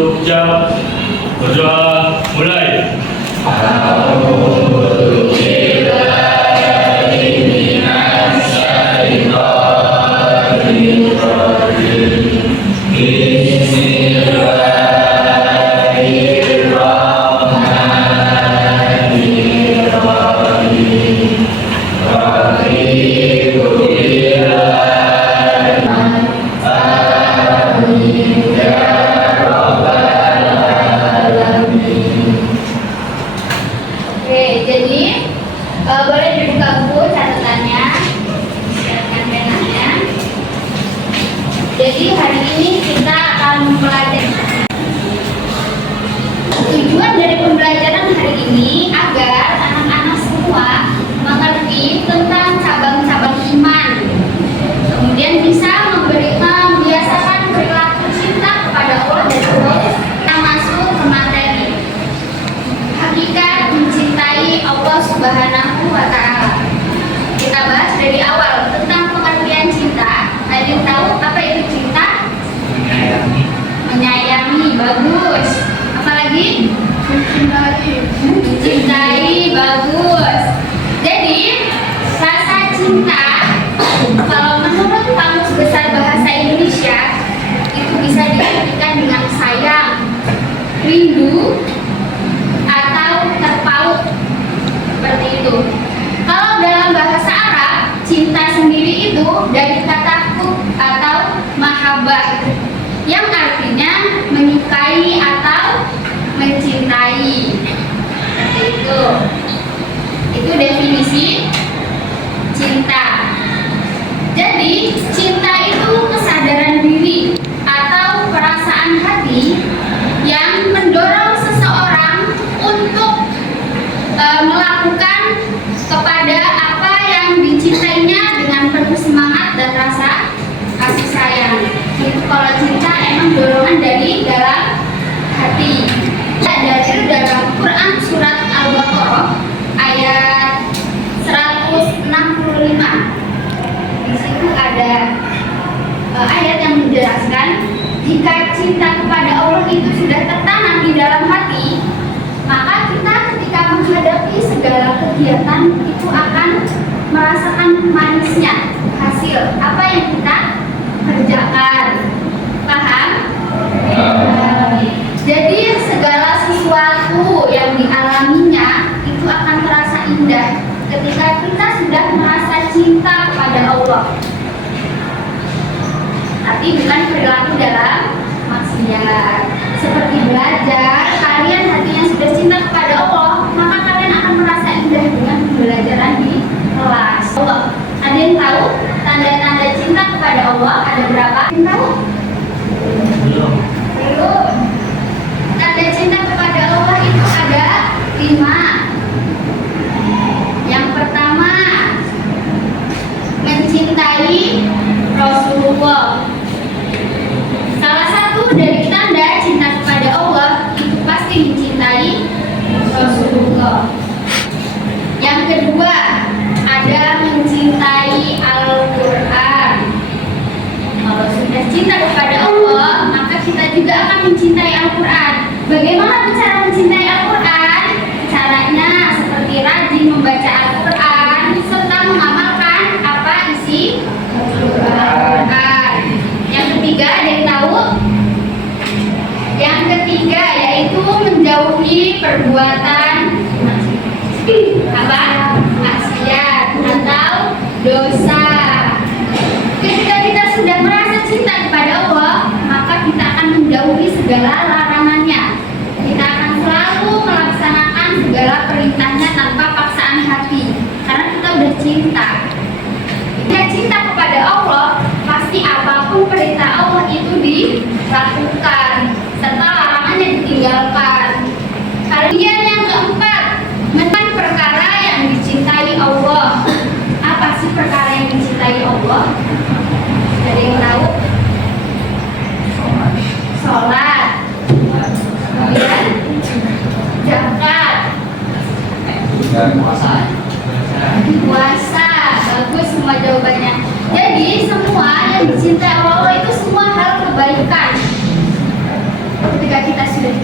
untuk ucap berdoa mulai. Oke, jadi boleh dibuka buku catatannya, siapkan penanya. Jadi hari ini kita akan mempelajari. Tujuan dari pembelajaran hari ini agar anak-anak semua mengerti tentang cabang-cabang iman, kemudian bisa membiasakan perilaku cinta kepada Allah dan terus kita masuk ke materi hakikat mencintai Allah Subhanahu wa Ta'ala. Kita bahas dari awal tentang pengertian cinta. Ada yang tahu apa itu cinta? Menyayangi, bagus. Apalagi? Mencintai, bagus. Jadi rasa cinta kalau menurut Kamus Besar Bahasa Indonesia itu bisa diartikan dengan sayang, rindu, atau terpaut, seperti itu. Kalau dalam bahasa Arab, cinta sendiri itu dari kata hub atau mahabbah, yang artinya menyukai atau mencintai. Seperti itu. Itu definisi cinta. Jadi, cinta itu kesadaran diri atau perasaan hati yang mendorong seseorang untuk melakukan kepada apa yang dicintainya dengan penuh semangat dan rasa kasih sayang. Itu kalau cinta emang dorongan dari dalam hati. Dari dalam Quran surat Al-Baqarah ayat 165. Di situ ada ayat yang menjelaskan jika cinta kepada Allah itu sudah tertanam di dalam hati, maka kita ketika menghadapi segala kegiatan itu akan merasakan manisnya hasil apa yang kita kerjakan. Paham? Jadi segala sesuatu yang dialaminya itu akan terasa indah ketika kita sudah merasa cinta kepada Allah. Tapi bukan perilaku dalam maksiat. Seperti belajar, kalian hatinya sudah cinta kepada Allah, maka kalian akan merasa indah dengan pembelajaran di kelas. Allah. Ada yang tahu tanda-tanda cinta kepada Allah ada berapa? Ada yang tahu? Belum. Tanda cinta kepada Allah itu ada 5. Yang pertama, mencintai Rasulullah. Salah satu dari tanda cinta kepada Allah itu pasti mencintai Rasulullah. Yang kedua, ada mencintai Al-Quran. Kalau sudah cinta kepada Allah, maka kita juga akan mencintai Al-Quran. Bagaimana cara mencintai Al-Quran? Caranya seperti rajin membaca Al-Quran serta mengamalkan apa isi Al-Quran. Yang ketiga, ada yang tahu? Yang ketiga yaitu menjauhi perbuatan apa? Maksiat atau dosa. Ketika kita sudah merasa cinta kepada Allah, maka kita akan menjauhi segala larangannya. Kita akan selalu melaksanakan segala perintahnya tanpa paksaan hati, karena kita udah cinta. Jika cinta kepada Allah, pasti apapun perintah Allah itu dilakukan serta larangannya ditinggalkan. Kemudian yang keempat, tentang perkara yang dicintai Allah. Apa sih perkara yang dicintai Allah? Ada yang tahu? Sholat, kemudian zakat, puasa. Bagus semua jawabannya. Jadi semua yang dicintai Allah itu semua hal kebaikan. Ketika kita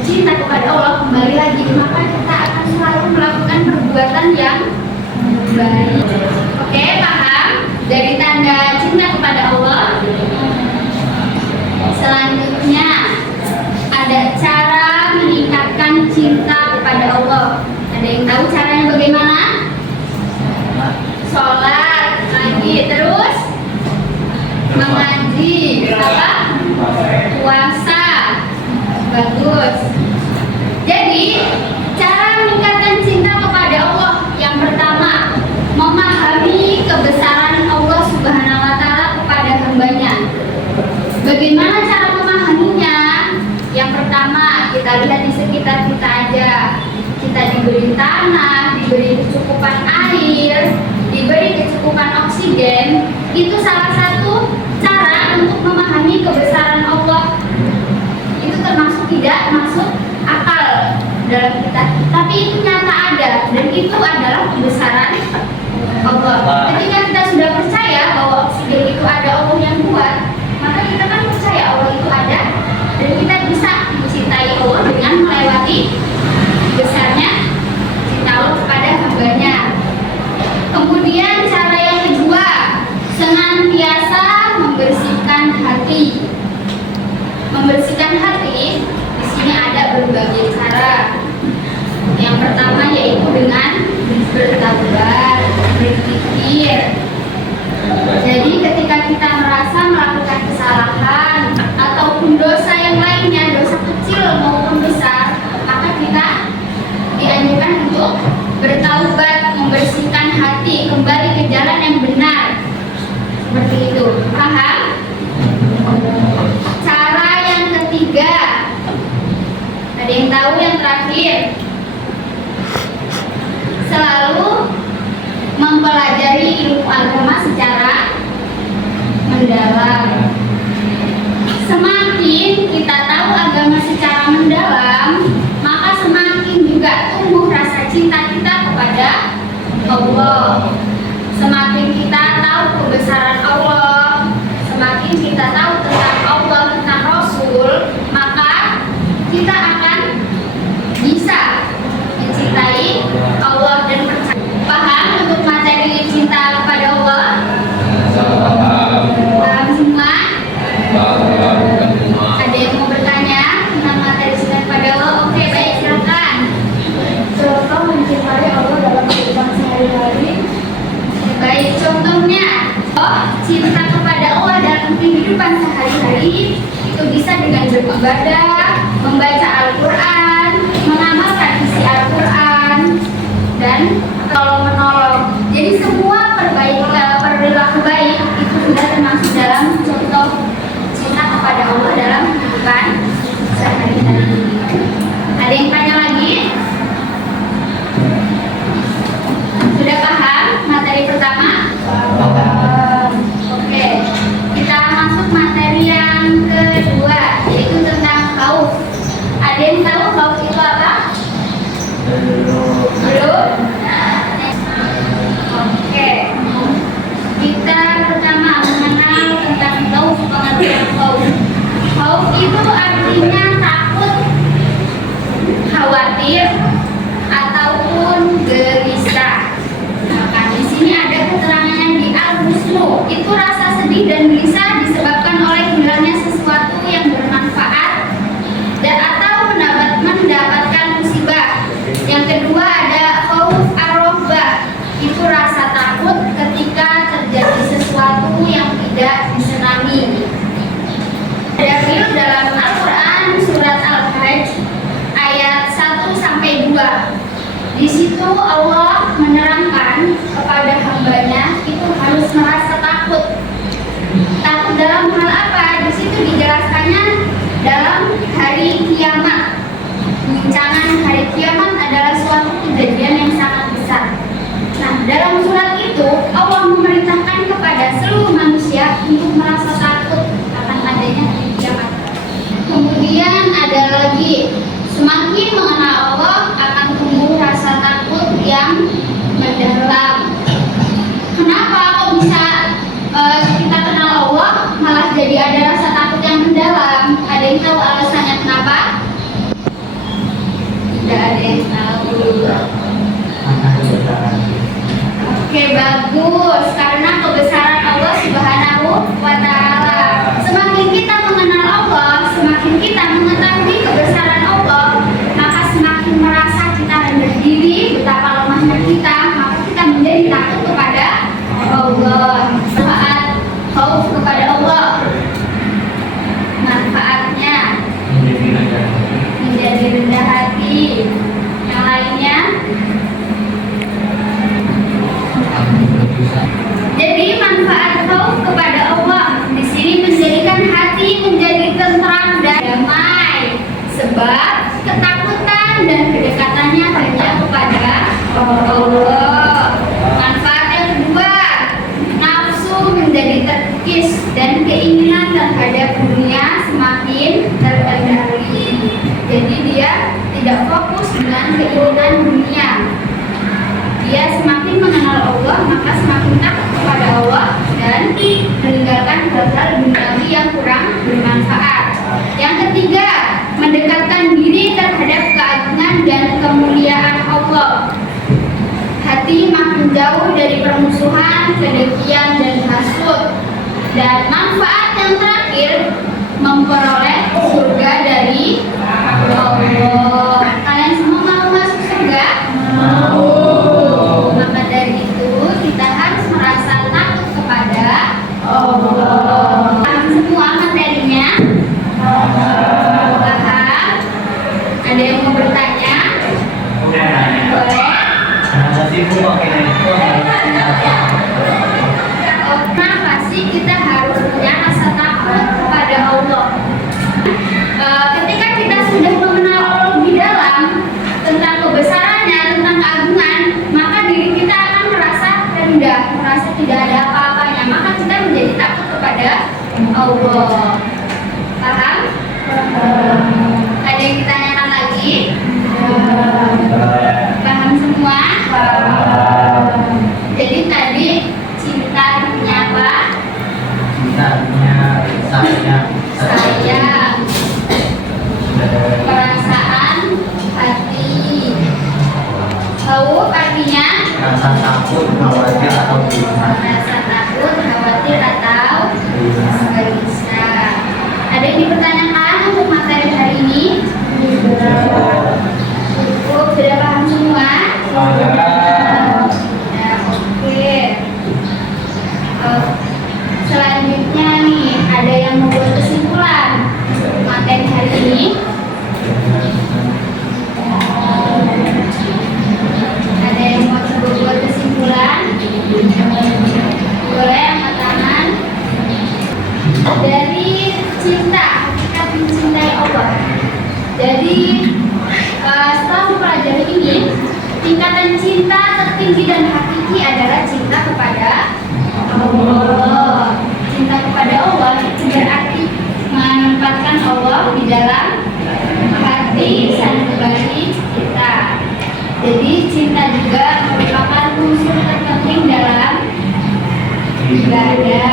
cinta kepada Allah, kembali lagi, maka kita akan selalu melakukan perbuatan yang baik. Oke, paham? Dari tanda cinta kepada Allah. Selanjutnya ada cara meningkatkan cinta kepada Allah. Ada yang tahu caranya bagaimana? Sholat lagi, terus mengaji, apa? Puasa. Bagus. Jadi cara meningkatkan cinta kepada Allah yang pertama, memahami kebesaran Allah Subhanahu wa Ta'ala kepada hambanya. Bagaimana cara memahaminya? Yang pertama, kita lihat di sekitar kita aja. Kita diberi tanah, diberi kecukupan air, diberi kecukupan oksigen. Itu salah satu cara untuk memahami kebesaran Allah. Itu termasuk tidak masuk akal dalam kita, tapi itu nyata ada, dan itu adalah kebesaran Allah. Ketika kita sudah percaya bahwa oksigen itu ada Allah yang buat, maka kita kan percaya Allah itu ada, dan kita bisa mencintai Allah dengan melewati besarnya cinta Allah kepada hambanya. Kemudian cara yang kedua, senantiasa membersihkan hati. Membersihkan hati di sini ada berbagai cara. Yang pertama yaitu dengan bertaubat, berpikir. Jadi ketika kita merasa melakukan kesalahan ataupun dosa yang lainnya, dosa kecil maupun besar, maka kita dianjurkan untuk bertaubat, membersihkan hati, kembali ke jalan yang benar. Seperti itu. Paham? Cara yang ketiga, ada yang tahu yang terakhir? Selalu mempelajari ilmu agama secara mendalam. Semakin kita tahu agama secara mendalam, maka semakin juga tumbuh rasa cinta kita kepada Allah. Semakin kita tahu kebesaran Allah, semakin kita tahu tentang Allah, tentang Rasul, maka kita akan bisa mencintai Allah dan percaya. Paham untuk materi cinta kepada Allah? Paham semua? Ada yang mau bertanya tentang materi cinta kepada Allah? Oke, baik, silakan. Contoh mencintai Allah dalam kehidupan sehari-hari. Baik, contohnya, cinta kepada Allah dalam kehidupan sehari-hari itu bisa dengan beribadah, membaca Al-Quran, mengamalkan isi Al-Quran, dan tolong menolong. Jadi semua perilaku baik itu sudah termasuk dalam contoh cinta kepada Allah dalam kehidupan sehari-hari. Ada yang tanya lagi? Sudah paham materi pertama? Oke, kita masuk materi yang kedua, yaitu tentang khauf. Ada yang tahu khauf itu apa? Belum? Oke, kita pertama mengenal tentang khauf, pengertian khauf. Khauf itu artinya Sebab ketakutan dan kedekatannya hanya kepada Allah. Manfaat yang kedua, nafsu menjadi terkikis dan keinginan terhadap dunia semakin terkendali. Jadi dia tidak fokus dengan keinginan dunia. Dia semakin mengenal Allah, maka semakin takut kepada Allah dan meninggalkan hal-hal duniawi yang kurang bermanfaat. Yang ketiga, mendekatkan diri terhadap keagungan dan kemuliaan Allah. Hati makin jauh dari permusuhan, kedengkian, dan hasud. Dan manfaat yang terakhir, memperoleh surga dari Allah. Kalian semua mau masuk surga? Mau. Maka dari itu kita harus merasa takut kepada Allah. Paham semua materinya? Paham? Ada yang mau bertanya? Boleh? Kenapa sih kita harus punya rasa takut kepada Allah? Ketika kita sudah mengenal Allah lebih dalam tentang kebesarannya, tentang keagungan, maka diri kita akan merasa rendah, merasa tidak ada apa-apanya. Maka kita menjadi takut kepada Allah. Paham? Ada yang ditanyakan lagi? Paham semua? Jadi tadi cinta artinya apa? Sayang, perasaan, hati. Khawf artinya Rasa takut, khawatir atau gimana? rasa takut, khawatir atau gelisah. Ada yang dipertanyakan untuk materi hari ini? Cukup, sudah paham semua? Ya, oke. Selanjutnya nih, ada yang membuat kesimpulan materi hari ini. Ada yang mau coba buat kesimpulan? Boleh angkat tangan. Dari cinta, hakikat mencintai Allah. Jadi setelah mempelajari ini, tingkatan cinta tertinggi dan hakiki adalah cinta kepada Allah. Cinta kepada Allah itu berarti menempatkan Allah di dalam hati sanubari kita. Jadi cinta juga merupakan unsur terpenting dalam ibadah.